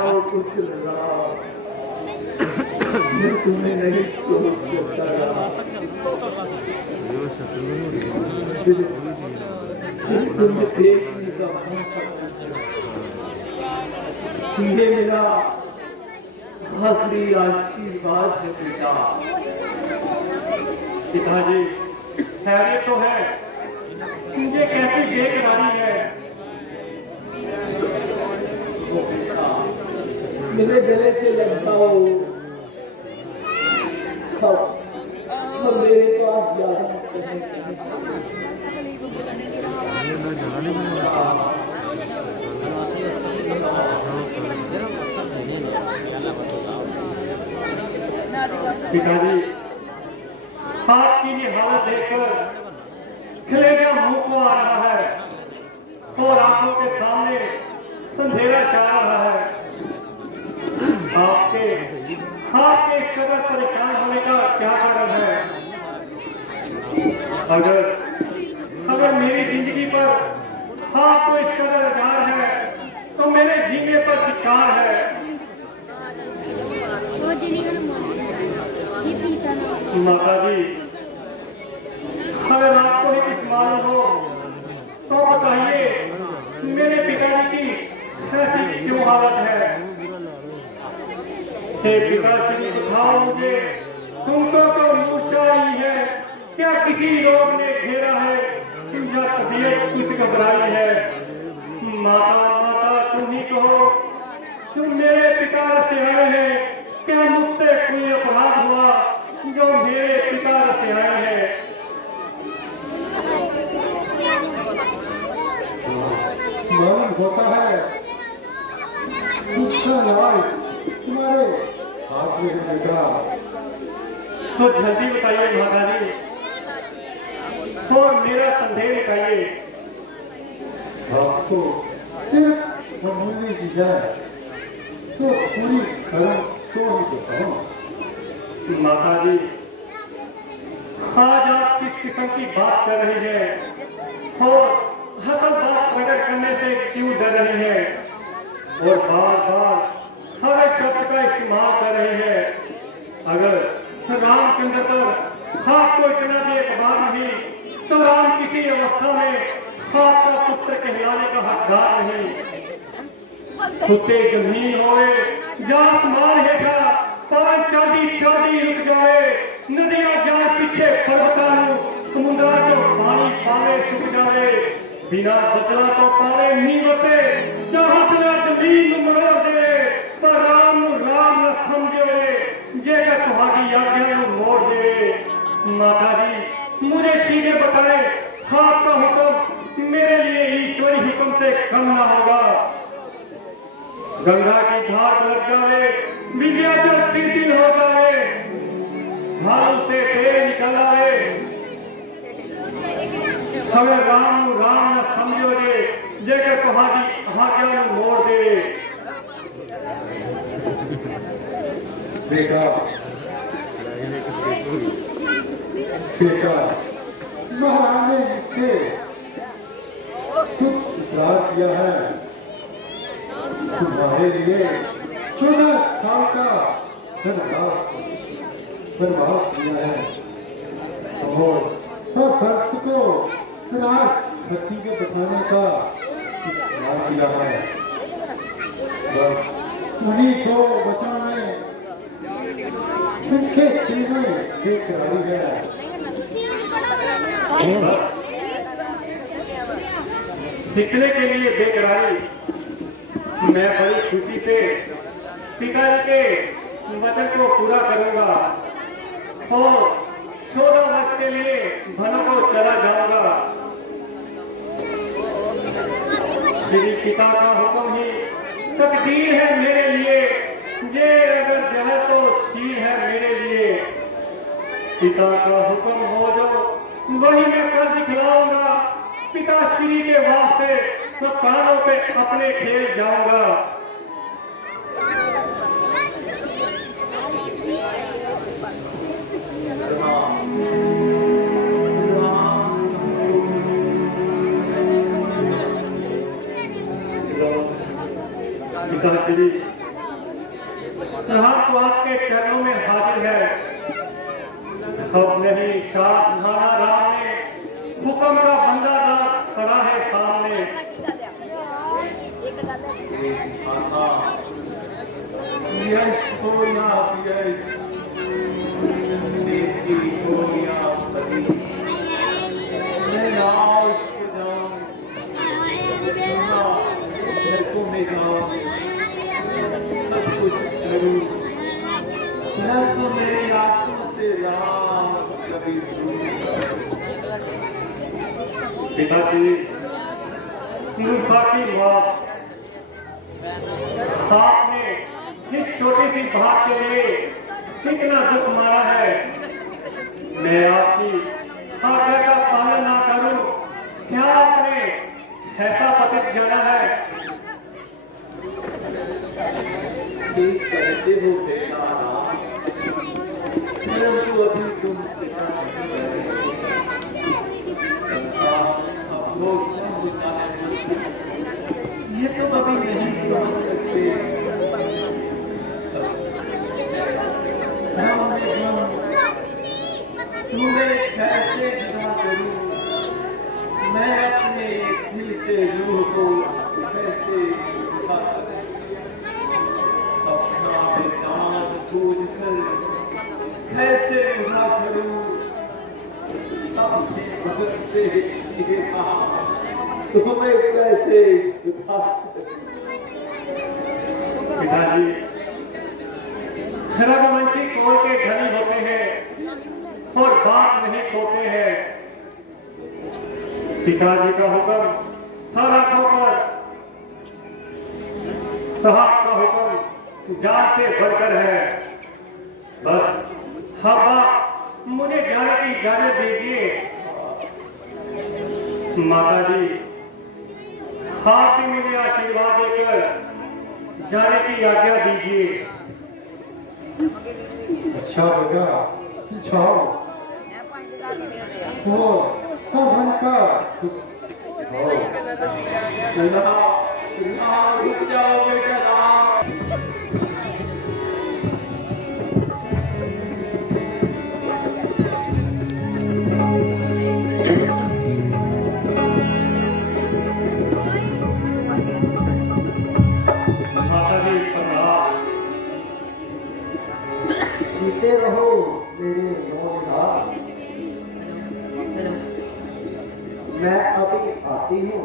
बताओ कुछ लगा मैं तुम्हें नहीं सोच सकता। सिर्फ तुम्हें देखने का ये मेरा आखिरी आशीर्वाद है बेटा। पिताजी खैरियत तो है, मुझे कैसी बेकरारी है। मेरे गले से लग जाओ, मेरे पास ज्यादा समय पिताजी आपकी ये हालत देखकर खलेगा मुंह को आ रहा है और आंखों के सामने अंधेरा छा रहा है। आपके हाथ के इस कदर परेशान होने का क्या कारण है? अगर मेरी जिंदगी पर आपको इस कदर अधिकार है तो मेरे जीने पर धिक्कार है। माता जी अगर आपको ही कुछ मालूम हो तो बताइए मेरे पिताजी की ऐसी क्यों हालत है? हे पिताजी बताओ मुझे, तुमको तो मूर्छा ही है, क्या किसी रोग ने घेरा है या तबीयत कुछ घबराई है? माता माता तुम ही कहो, तुम मेरे पिता से आए हैं, क्या मुझसे कोई अपराध हुआ जो मेरे पिता से आए हैं? मालूम होता है उसका लाल तुम्हारे हाथ में है बेटा। तो जल्दी बताइए माता जी और मेरा संदेह बताइए। आपको सिर्फ अमूल्य की जाए तो पूरी कर्म तो ही बताओ। माता जी आज आप किस किस्म की बात कर रही है और असल बात प्रकट करने से क्यों डर रही है और बार बार हर शब्द का इस्तेमाल कर रही है? अगर रामचंद्र पर आपको इतना भी एतबार नहीं तो राम किसी अवस्था में आपका पुत्र कहलाने का हकदार नहीं। कुत्ते जमीन होए या आसमान हेठा पवन चांदी चांदी रुक जाए, नदियां जाए पीछे पर्वतां समुद्रा चो पानी पावे सुख जाए, बिना बदला तो पावे नी वसे, जो हथना जमीन मरोड़ दे पर राम राम न समझे जेकर तुम्हारी आज्ञा मोड़ दे। माता जी मुझे सीधे बताए आपका हुक्म मेरे लिए ईश्वरी हुक्म से कम ना होगा। गंगा की धार लग जावे, विंध्याचल तिल हो जावे, भालू से तेल निकल आवे, हमें राम राम न समझो रे जेकर तुम्हारी आज्ञा मोड़ दे। बेटा बेटा महाराज ने मुझसे कुछ इसरार किया है। तुम्हारे लिए 14 साल का वनवास किया है और भक्त को राष्ट्र भक्ति को बताने का इसरार किया है। बस उन्हीं को बचाने उनके दिल में बेकरारी है। दिखने के लिए बेकरारी, मैं बड़ी खुशी से पिताजी के वचन को पूरा करूंगा और 14 वर्ष के लिए वन को चला जाऊंगा। श्री पिता का हुक्म ही तकदीर है मेरे लिए, ये अगर जाए तो शीर है मेरे लिए। पिता का हुक्म हो जो वही मैं कर दिखलाऊंगा, पिता श्री के वास्ते सत्तानों पे अपने खेल जाऊंगा। पिता श्री तो आपके चरणों में हाजिर है। अब नहीं शाहजहां राम ने हुक्म का बंदा दास खड़ा है सामने। माता यश हो या यश, नेकी हो या पति, मैं नाश को जाऊं, घर को मैं जाऊं, सब कुछ करूं, न तो मेरी आंखों से राम कभी दूर। पिताजी, मूर्खा की मौत, आपने इस छोटी सी बात के लिए कितना दुख मारा है। मैं आपकी आज्ञा का पालन ना करूं, क्या आपने ऐसा पतित जाना है? ठीक कहते हो बेटा राम, परंतु अभी तुम पिता नहीं बने। अब वो क्या होता है ये तो अभी नहीं सोच सकते। तुम्हें कैसे विदा करूं, मैं अपने दिल से रूह को कैसे विदा करूं, अपना दांत खोद कर कैसे विदा करूं, अपने भगत से ये कहा तुम्हें कैसे जुदा करूं। पिताजी, रघुवंशी कौल के धनी होते हैं और बात नहीं खोते हैं। पिताजी का हुक्म सारा खोकर, साहब का हुक्म जान से बढ़कर है। बस अब मुझे जाने की इजाजत दीजिए। माता जी, आप भी मुझे आशीर्वाद देकर जाने की आज्ञा दीजिए। अच्छा बेटा, जाओ और हवन का रुक जाओ बेटा राम। माता जी प्रणाम। जीते रहो मेरे नौजवान। मैं अभी आती हूँ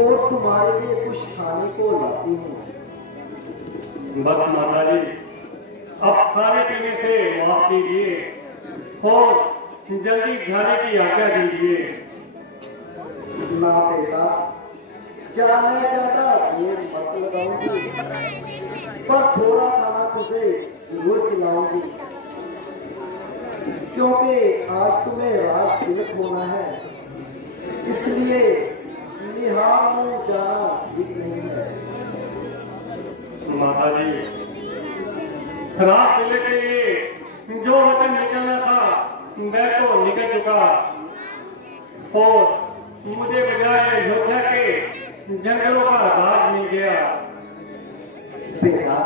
और तुम्हारे लिए कुछ खाने को लाती हूँ। बस माता जी, अब खाने पीने से माफ कीजिए और जल्दी जाने की आज्ञा दीजिए। ना बेटा, जाना ज्यादा देर मत लगाऊंगी, पर थोड़ा खाना तुझे जरूर खिलाऊंगी, क्योंकि आज तुम्हें राज तिलक होना है, इसलिए निहार में जाना ठीक नहीं है। माता जी, रात तिलक के लिए जो वचन निकलना था मैं तो निकल चुका और मुझे बजाय अयोध्या के जंगलों का राज मिल गया। बेटा,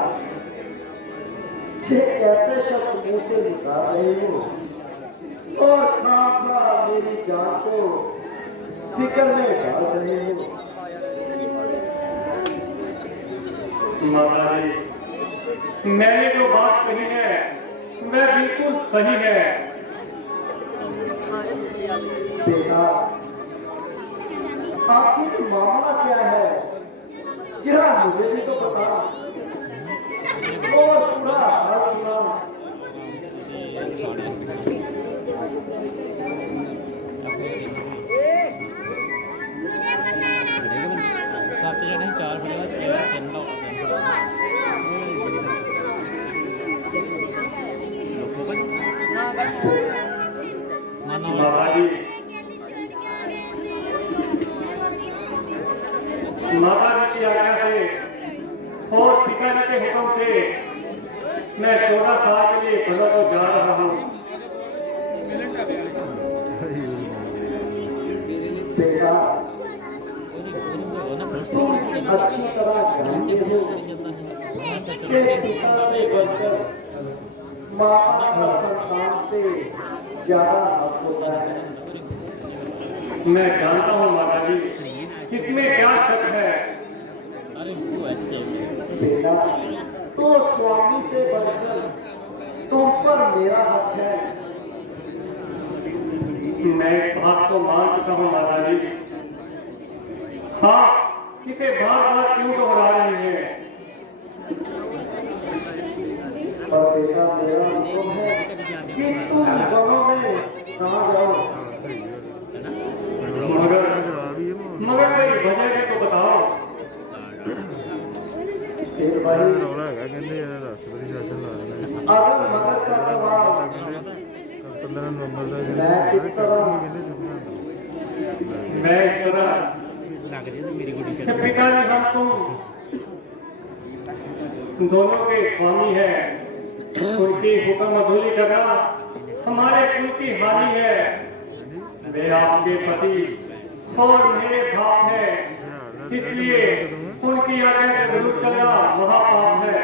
ये कैसे शब्द मुंह से निकाल रहे हो और खामखा मेरी जान को फिक्र में डाल रहे हो। माता जी, मैंने जो बात कही है वह बिल्कुल सही है। बेटा, आखिर मामला क्या है, जरा मुझे भी तो बता और पूरा हाल सुना। सत्त जने चार फड़ेगा तेरा तीन माता जी, माता जी की आज्ञा से और पिताजी के हुक्म से मैं 14 साल के लिए भला को जा रहा हूँ। बेटा, तुम अच्छी तरह जानते हो कि पिता से बढ़कर माता का संतान पे ज्यादा हक होता है। मैं जानता हूँ माता जी, इसमें क्या शक है। अरे वो ऐसे बेटा, तो स्वामी से बढ़कर तुम पर मेरा हक है। मैं इस बात को मान चुका हूँ माता जी। हाँ, इसे बार बार क्यों दोहरा रही है? और बेटा, मेरा हुक्म है कि तुम वनों में ना जाओ। मगर कोई वजह है तो बताओ। फिर भाई, अगर मदद का सवाल मैं किस तरह कि पिताजी हम तुम दोनों के स्वामी हैं, उनकी हुक्म अधूरी करना हमारे कुल की हानि है। वे आपके पति और मेरे बाप है, इसलिए उनकी आज्ञा के विरुद्ध चलना महापाप है।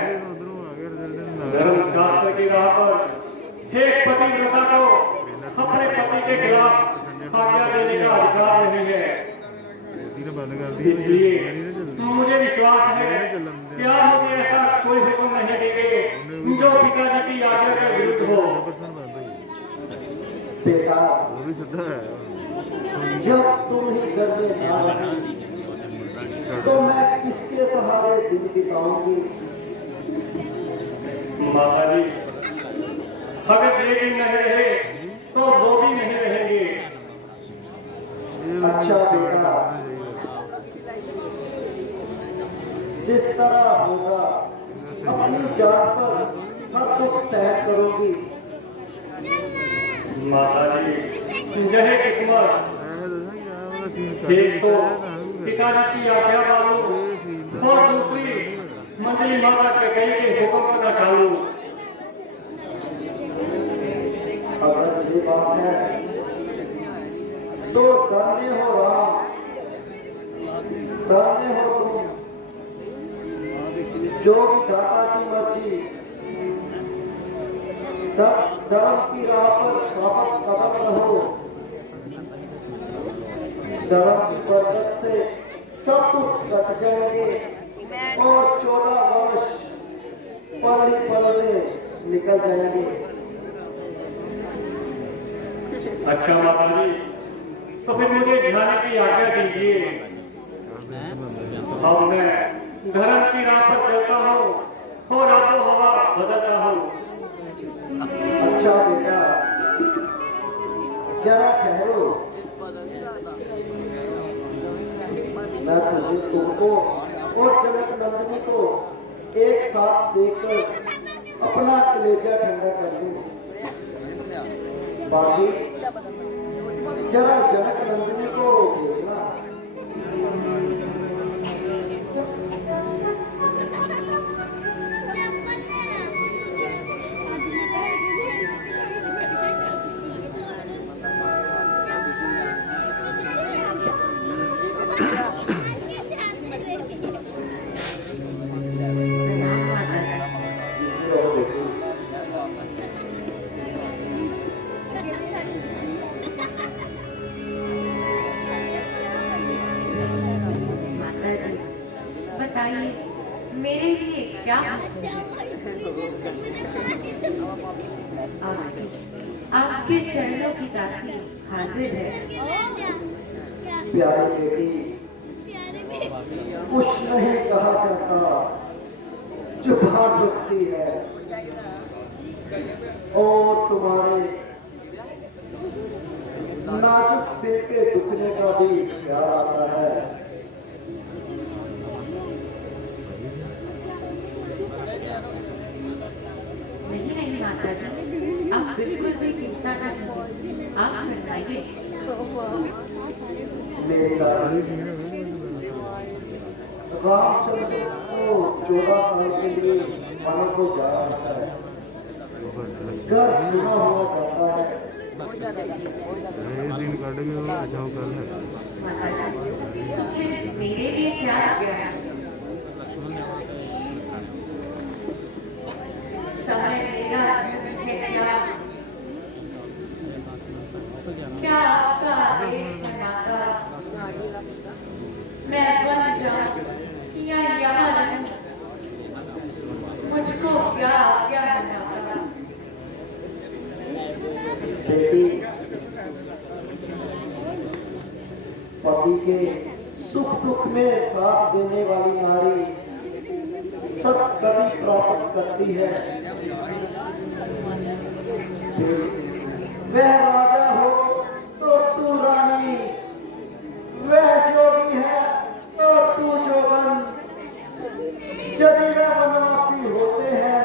धर्म शास्त्र की राह पर एक पतिव्रता को अपने पति के खिलाफ आज्ञा देने का अधिकार नहीं है। इसलिए मुझे विश्वास है कि आप मुझे ऐसा कोई हुक्म नहीं देंगे जो पिताजी की आज्ञा के विरुद्ध हो। बेटा, जब तुम ही घर में ना रहे तो मैं किसके सहारे दिन बिताऊंगी? माता जी, अगर ये दिन नहीं रहे तो वो भी नहीं रहेंगे। अच्छा बेटा, जिस तरह होगा अपनी जान पर हर दुख सहन करोगी। माता जी, यह किस्मत, एक तो पिताजी की आज्ञा मानूं और दूसरी मंदिर माता के कहीं के हुक्म को न टालूं। अगर ये बात है तो धन्य हो राम, धन्य हो तुम। जो भी दाता की मर्जी, धर्म की राह पर साबित कदम रहो। धर्म की बरकत से सब दुख कट जाएंगे और 14 वर्ष पल ही पल में निकल जाएंगे। अच्छा माता जी, तो फिर मुझे जाने की आज्ञा दीजिए। अब मैं धर्म की राह पर चलता हूँ और आबो हवा बदलता हूँ। अच्छा बेटा, जरा ठहरो। मैं तुमको और जनक नंदिनी को एक साथ देखकर अपना कलेजा ठंडा कर दूं। बाकी जरा जनक नंदिनी को देखना। मेरे लिए क्या आपके चरणों की दासी हाजिर है। प्यारी बेटी, कुछ नहीं कहा जाता, जुबान रुकती है और तुम्हारे नाजुक दिल के दुखने का भी ख्याल आता है। नहीं माता जी, आप बिल्कुल भी चिंता न कीजिए, आप फरमाइए। मेरी रामचंद्र को 14 साल के लिए वहां को जा रहा है। घर सुना हुआ जाता है। माता जी, तो फिर मेरे लिए क्या आ गया है? क्या आपका आदेश बनाता मैं बन जाऊं या यहाँ रहूं, मुझको क्या आज्ञा बनाता। बेटी, पति के सुख दुख में साथ देने वाली नारी सब कभी प्राप्त करती है। वह राजा हो तो तू रानी, वह जोगी है तो तू जोगन। यदि वह वनवासी होते हैं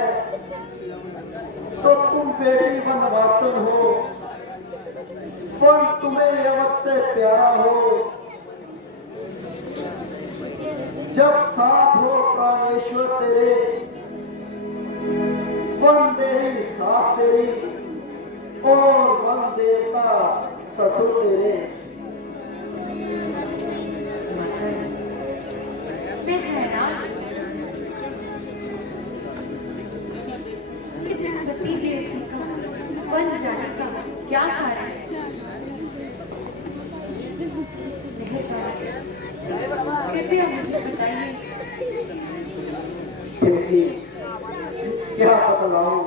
तो तुम बेटी वनवासन हो। वन तुम्हें यवत से प्यारा हो। जब साथ हो प्राणेश्वर तेरे, वन देवी सास तेरी और वन देवता ससुर तेरे। माता जी, मैं हैरान कि पति देव जी का बन जाने का क्या कारण है। कृपया मुझे बताइए। बेटी, क्या बतलाऊं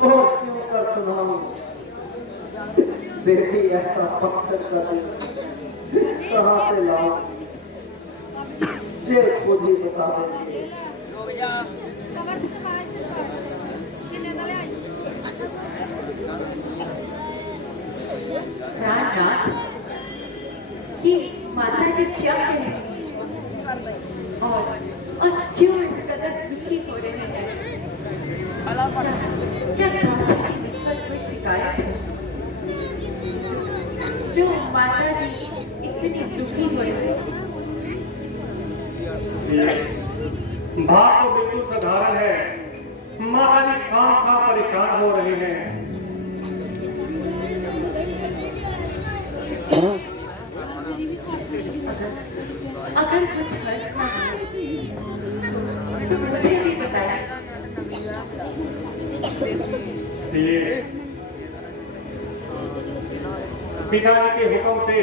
और क्यों कर सुनाऊं। बेटी, ऐसा पत्थर का दिल कहां से लाऊं, जे खुद ही बता देंगे। प्राणनाथ, ये माता जी क्या कह रही हैं और क्यों इस कदर दुखी हो रहे हैं। क्या दासी की निस्बत कोई शिकायत है जो माता जी इतनी दुखी हो रही है। बात तो बिल्कुल साधारण है। माता जी खाम परेशान हो रहे हैं। अगर कुछ हर्ज ना हो तो मुझे भी बताइए। पिताजी के हुक्म से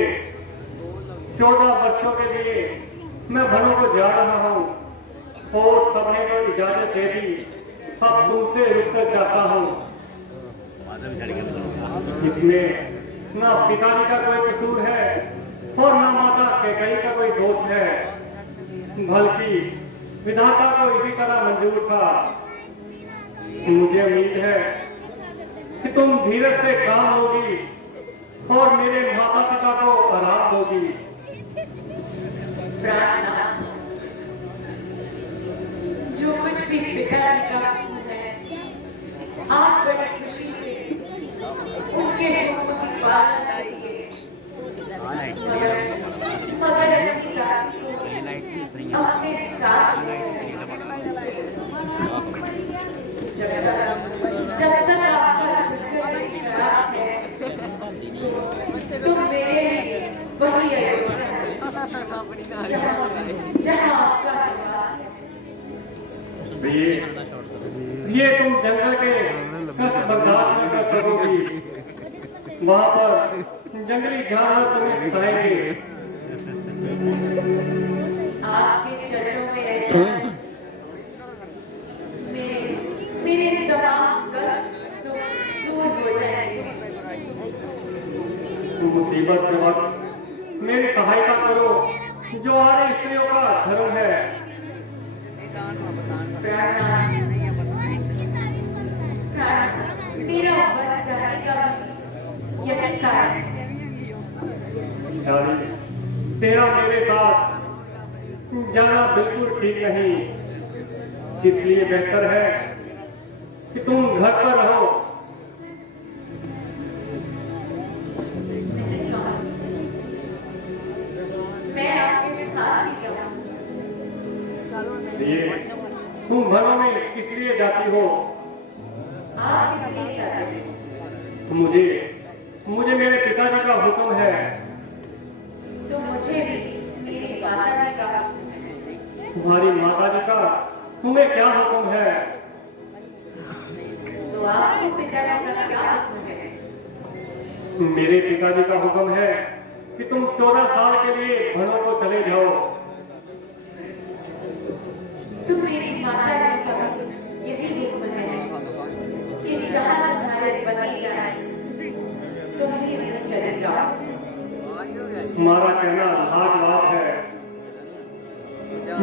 14 वर्षों के लिए मैं वनों को जा रहा हूँ और सबने को इजाजत दे दी। अब तुमसे रुखसत जाता हूँ। इसमें ना पिताजी का कोई कसूर है और ना माता कैकेयी का कोई दोष है, बल्कि विधाता को इसी तरह मंजूर था। मुझे उम्मीद है कि तुम धीरज से काम लोगी और मेरे माता पिता को आराम दोगी। प्राणनाथ, जो कुछ भी पिताजी का हुक्म है, आप बड़ी खुशी से उनके हुक्म की पालना कीजिए। मगर अपनी दासी को अपने साथ जब तक आपका चक्कर नहीं खराब है तो मेरे लिए वही अयोध्या है जहाँ आपका निवास है। ये तुम जंगल के कष्ट बर्दाश्त नहीं कर सकोगी। वहां पर जंगली जानवर तुम्हें सताएंगे। आपके चरणों में रहकर मेरे तमाम कष्ट दूर हो जाएंगे। मुसीबत के वक्त मेरी सहायता करो, जो आर्य स्त्रियों का धर्म है। प्राणनाथ, मेरा बन जाने का भी यही कारण है। तेरा मेरे साथ जाना बिल्कुल ठीक नहीं, इसलिए बेहतर है कि तुम घर पर रहो। नहीं स्वामी, मैं आपके साथ ही जाऊंगी। तुम वनों में किस लिए जाती हो? आप किस लिए जाते हैं? मुझे मेरे पिताजी का हुक्म है। तो मुझे भी मेरी माता जी का हुक्म है। तुम्हारी माता जी का तुम्हें क्या हुक्म है? तो तो आपके पिताजी का क्या हुक्म है? मेरे पिताजी का हुक्म है कि तुम 14 साल के लिए वनों को चले जाओ। तो मेरी माता जी का यही हुक्म है कि जहाँ तुम्हारे पति जाए तुम भी वहीं चले जाओ। तुम्हारा कहना लाजवाब है,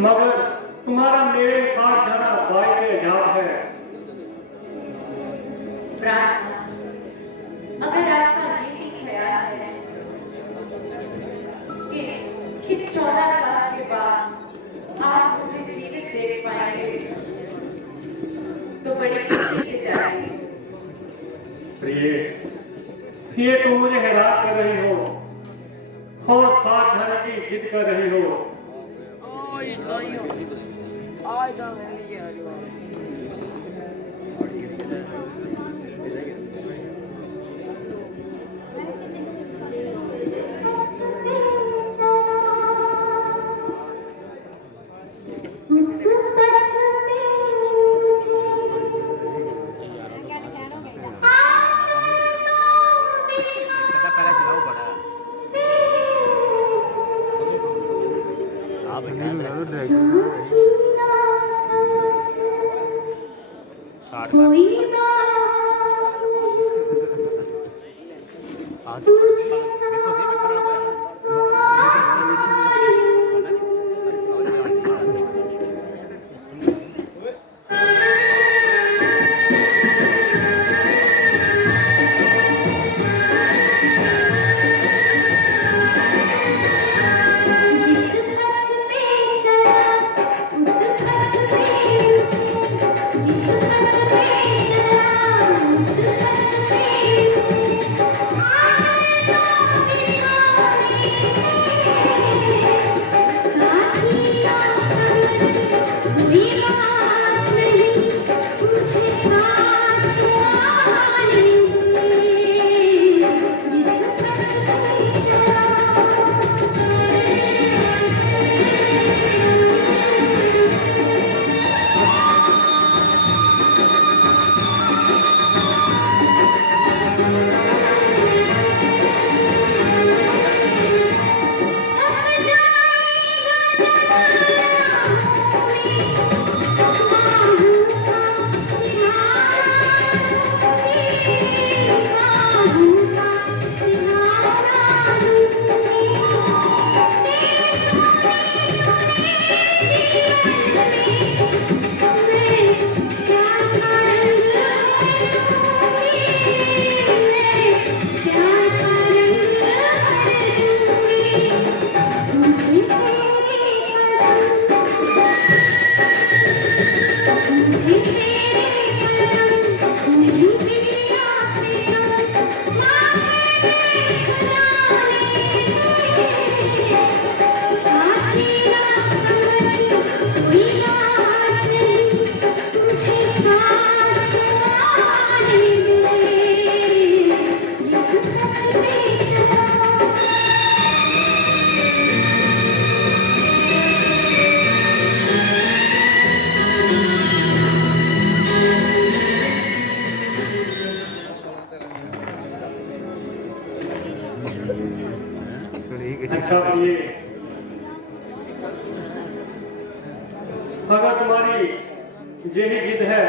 मगर तुम्हारा मेरे साथ जाना बाइसे अजाब है। प्राणनाथ, अगर आपका ये भी ख्याल है कि 14 साल के बाद आप मुझे जीवित देख पाएंगे तो बड़ी खुशी से जाइए। प्रिय, ये तुम मुझे हैरान कर रही हो और साथ जाने की जिद कर रही हो। पहले चलाओ बड़ा साठ अच्छा प्रिय, अगर तुम्हारी यही जिद है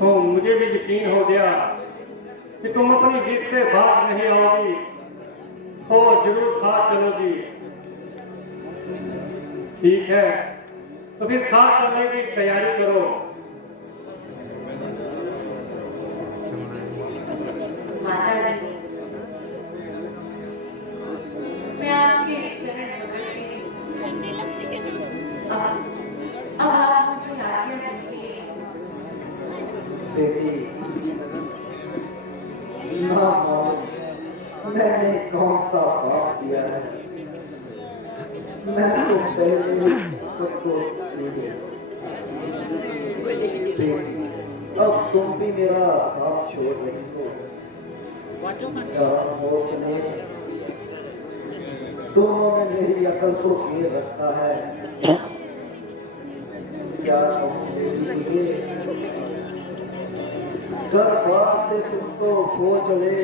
तो मुझे भी यकीन हो गया कि तुम अपनी जिद से बात नहीं आओगी और जरूर साथ चलोगी। ठीक है, तो फिर साथ चलने की तैयारी करो। माता जी, मैं आपके चरण पकड़ती हूँ। अब आप मुझे आज्ञा दीजिए। बेटी, ना मालूम मैंने कौन सा पाप किया है। मैं तो पहले ही खुद को बेटी, अब तुम भी मेरा साथ छोड़ रही हो। उसने दोनों ने मेरी अकल को घेर रखा है। क्या कहूँ लिए घर बार से तुम तो हो चले,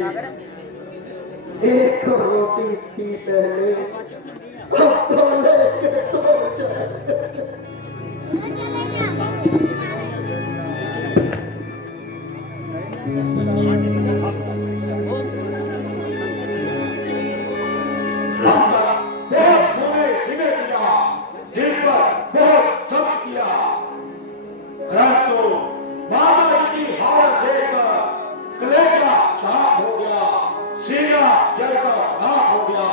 एक रोटी थी पहले, अब तो लेके तो चले। बहुत सोने जिगर किया, दिल पर बहुत सब्र किया, परंतु माता जी की हालत देखकर कलेजा चाक हो गया, सीना जलकर राख हो गया।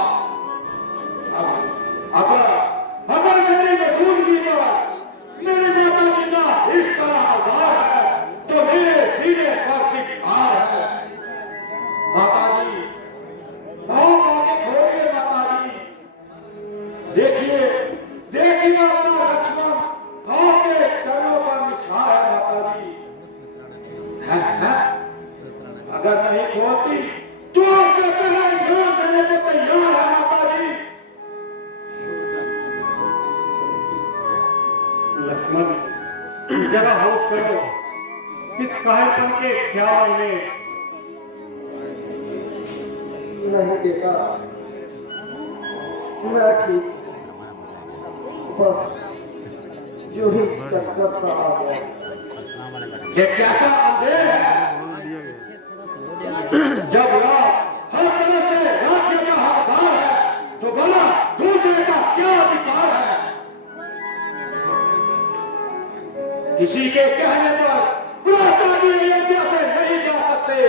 अगर मेरी मौजूदगी पर मेरी माता जी का इस तरह आजार है तो मेरे सीने पर धिक्कार है। माता जी, पाँव आगे खोलिए माता जी, देखिए देखिए अपना लक्ष्मण आपके चरणों पर निशान है माता जी। है? अगर नहीं खोलती तो आपसे पहले जान देने को तैयार है माता जी। लक्ष्मण, जरा होश करो, इस कायरपन के ख्याल में। नहीं बेटा, मैं ठीक, बस यूं ही चक्कर सा आ गया। ये कैसा अंधेर है जब रात हर तरफ से राज्य का हकदार है तो भला दूसरे का क्या अधिकार है। किसी के कहने पर पुरातानी अयोध्या से नहीं जा सकते।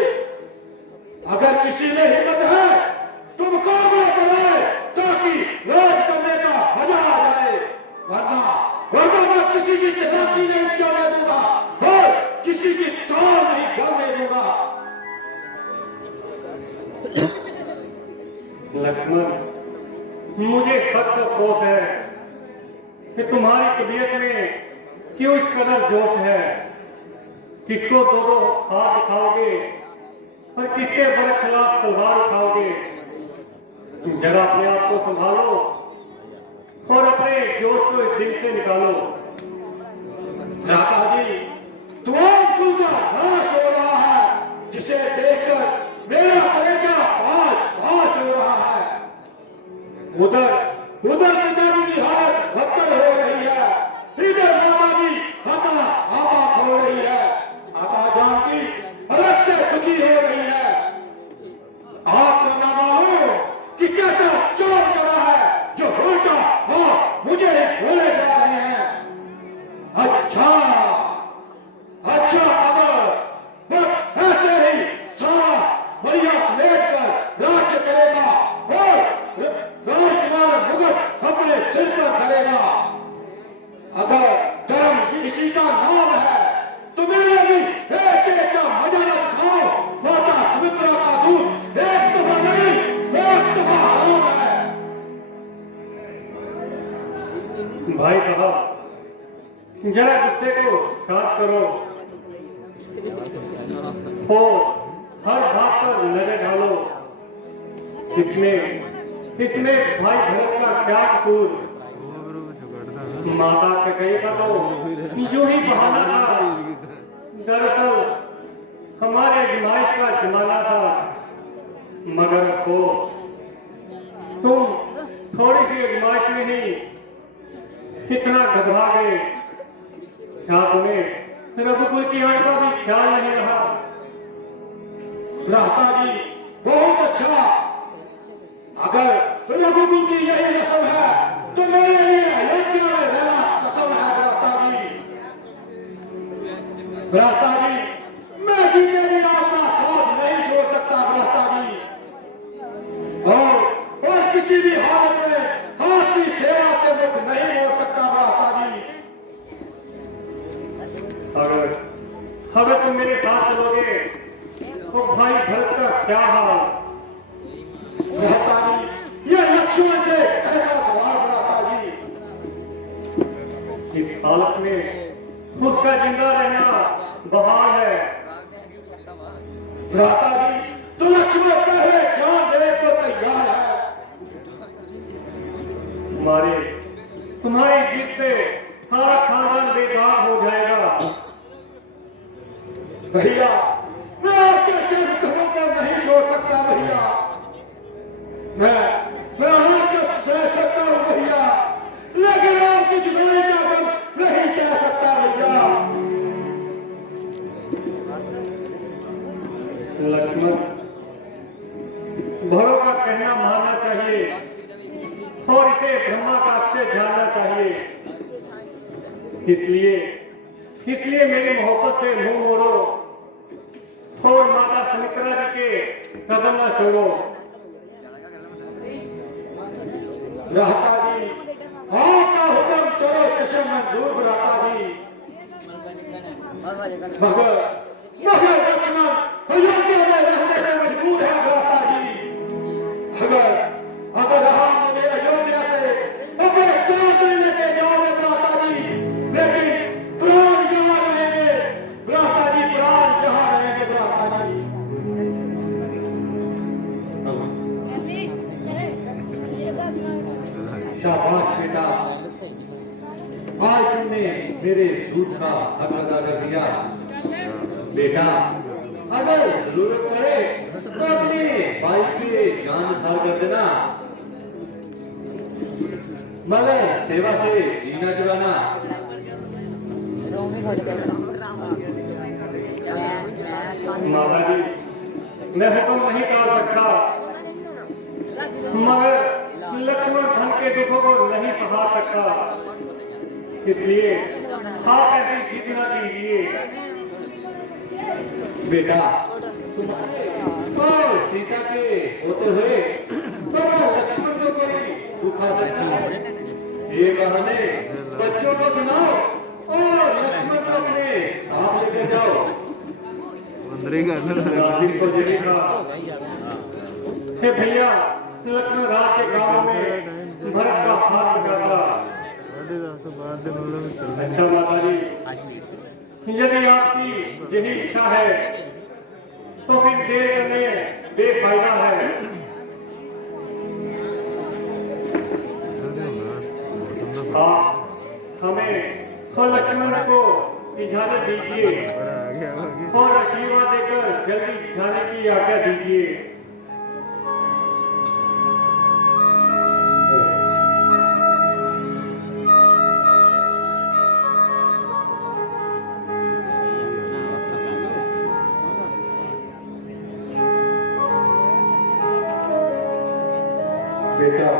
अगर किसी में हिम्मत है तो मुकाबला कराए ताकि राज करने का मजा आ जाए, वरना मैं किसी की तलाशी नहीं चलने दूंगा और किसी की ताल नहीं गलने दूंगा। लक्ष्मण, मुझे सख्त अफसोस है कि तुम्हारी तबीयत में क्यों इस कदर जोश है। किसको दो दो हाथ दिखाओगे और किसके बरखिलाफ तलवार उठाओगे। जरा अपने आप को संभालो और अपने जोश को इस दिल से निकालो। भ्राता जी, तुम का नाश हो रहा है जिसे देखकर मेरा कलेजा पाश पाश हो रहा है। उधर पिताजी की हालत बदतर हो रही है, इधर माता जी अपना आपा खो रही है, माता जानकी अलग से दुखी हो रही है। आपको न मालूम कि कैसा चोर चला है जो उल्टा और मुझे ही बोले जा रहे हैं। अच्छा, अगर बस ऐसे ही सारा बढ़िया समेट कर राज्य करेगा और राजकुमार मुगट अपने सिर पर करेगा। अगर धर्म इसी का नाम है तो मेरे भी एक का मजा न दिखाओ। माता सुमित्रा का दूध एक दफा नहीं, एक दफा हराम है। भाई साहब, जरा गुस्से को शांत करो और हर बात पर नजर डालो। इसमें भाई भरत का क्या कसूर। माता कैकेयी का तो यूं ही बहाना था। दरअसल हमारे आजमाइश का जमाना था, मगर अफसोस तुम थोड़ी सी आजमाइश में ही कितना घबरा गए। क्या तुम्हें रघुकुल की आंख का भी ख्याल नहीं रहा। भ्राता जी, बहुत अच्छा। अगर रघुकुल की यही रस्म है तो मेरे लिए अयोध्या में रहना कसम है। भ्राता जी, मैं जीते भी आपका साथ नहीं छोड़ सकता भ्राता जी, और किसी भी हालत में आपकी सेवा से मुख नहीं मोड़ सकता भ्राता जी। अगर तुम मेरे साथ चलोगे तो भाई भरत का क्या हाल। भ्राता जी, यह लक्ष्मण से ऐसा सवाल भ्राता जी। इस हालत में उसका जिंदा रहना बहाल है। भ्राता जी, तो लक्ष्मण पहले जान देने को तैयार है। तुम्हारी जीत से सारा खानदान बेकार हो जाएगा। भैया मैं आपके चरण कदमों को नहीं छोड़ सकता भैया। मैं हर कष्ट सह सकता हूँ भैया, लेकिन आपकी जुदाई का गम नहीं सह सकता भैया। लक्ष्मण, बड़ों का कहना मानना चाहिए और इसे ब्रह्मा का अक्षय जानना चाहिए। इसलिए मेरी मोहब्बत से मुंह मोड़ो और माता सुमित्रा जी के कदम न छोड़ो। भ्राता जी, आपका हुक्म चलो जैसे मंजूर भ्राता जी। मगर लक्ष्मण अयोध्या में रहने में मजबूर है भ्राता जी। अगर आप मुझे अयोध्या से अपने साथ लेके जाओगे भ्राता जी, लेकिन प्राण यहाँ रहेंगे भ्राता जी, प्राण यहाँ रहेंगे भ्राता जी। शाबाश बेटा, आज तुमने मेरे दूध का हक अदा कर दिया। बेटा, अगर जरूरत पड़े तो अपने भाई पे जान निसार कर देना, मगर सेवा से जीना चुराना। माता जी, मैं हुक्म नहीं टाल सकता, मगर लक्ष्मण धन के दुखों को नहीं सहा सकता। इसलिए आप ऐसी जिद न कीजिए। बेटा, और सीता के होते हुए तो लक्ष्मण को कोई दुख आ सकता है। ये कहानी बच्चों को सुनाओ और लक्ष्मण को अपने साथ लेकर जाओ। राजीव को यही कहा कि भैया लक्ष्मण राज के गांव में भरत का हाथ लगाता। अच्छा माता जी, यदि आपकी यही इच्छा है तो फिर देर करने बेफायदा है। आप हमें और लक्ष्मण को इजाजत दीजिए और आशीर्वाद देकर जल्दी जाने की आज्ञा दीजिए। बेटा